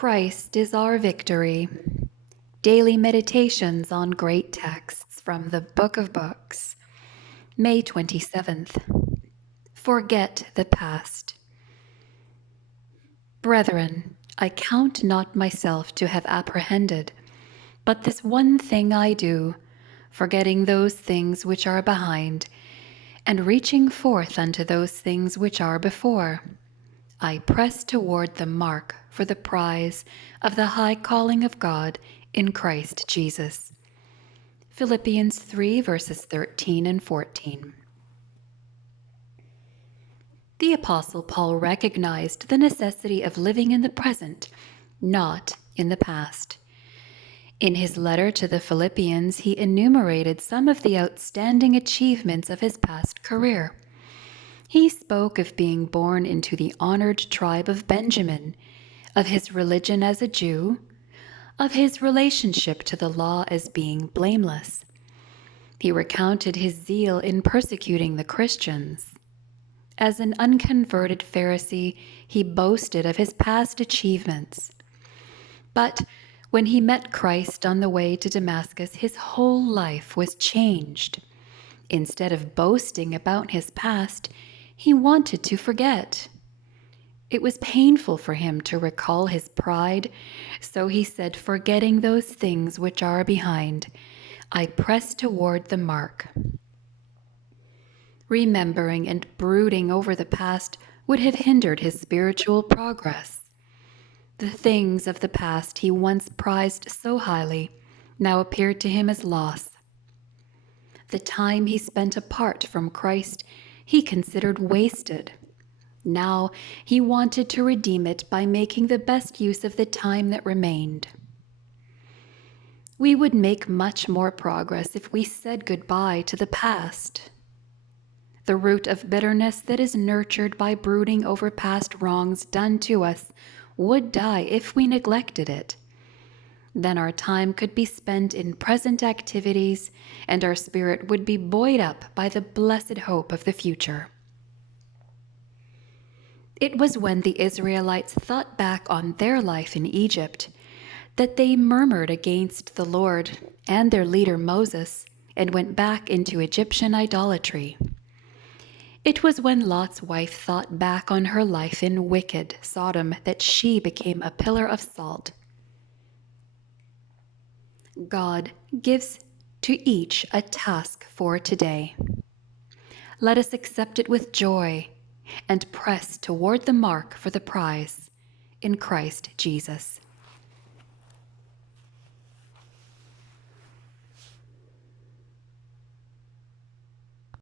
Christ is our victory. Daily meditations on great texts from the Book of Books. May 27th. Forget the past. Brethren, I count not myself to have apprehended, but this one thing I do, forgetting those things which are behind, and reaching forth unto those things which are before. I press toward the mark for the prize of the high calling of God in Christ Jesus. Philippians 3 verses 13 and 14. The Apostle Paul recognized the necessity of living in the present, not in the past. In his letter to the Philippians, he enumerated some of the outstanding achievements of his past career. He spoke of being born into the honored tribe of Benjamin, of his religion as a Jew, of his relationship to the law as being blameless. He recounted his zeal in persecuting the Christians. As an unconverted Pharisee, he boasted of his past achievements. But when he met Christ on the way to Damascus, his whole life was changed. Instead of boasting about his past, he wanted to forget. It was painful for him to recall his pride, so he said, forgetting those things which are behind, I press toward the mark. Remembering and brooding over the past would have hindered his spiritual progress. The things of the past he once prized so highly now appeared to him as loss. The time he spent apart from Christ he considered wasted. Now he wanted to redeem it by making the best use of the time that remained. We would make much more progress if we said goodbye to the past. The root of bitterness that is nurtured by brooding over past wrongs done to us would die if we neglected it. Then our time could be spent in present activities, and our spirit would be buoyed up by the blessed hope of the future. It was when the Israelites thought back on their life in Egypt that they murmured against the Lord and their leader Moses and went back into Egyptian idolatry. It was when Lot's wife thought back on her life in wicked Sodom that she became a pillar of salt. God gives to each a task for today. Let us accept it with joy and press toward the mark for the prize in Christ Jesus.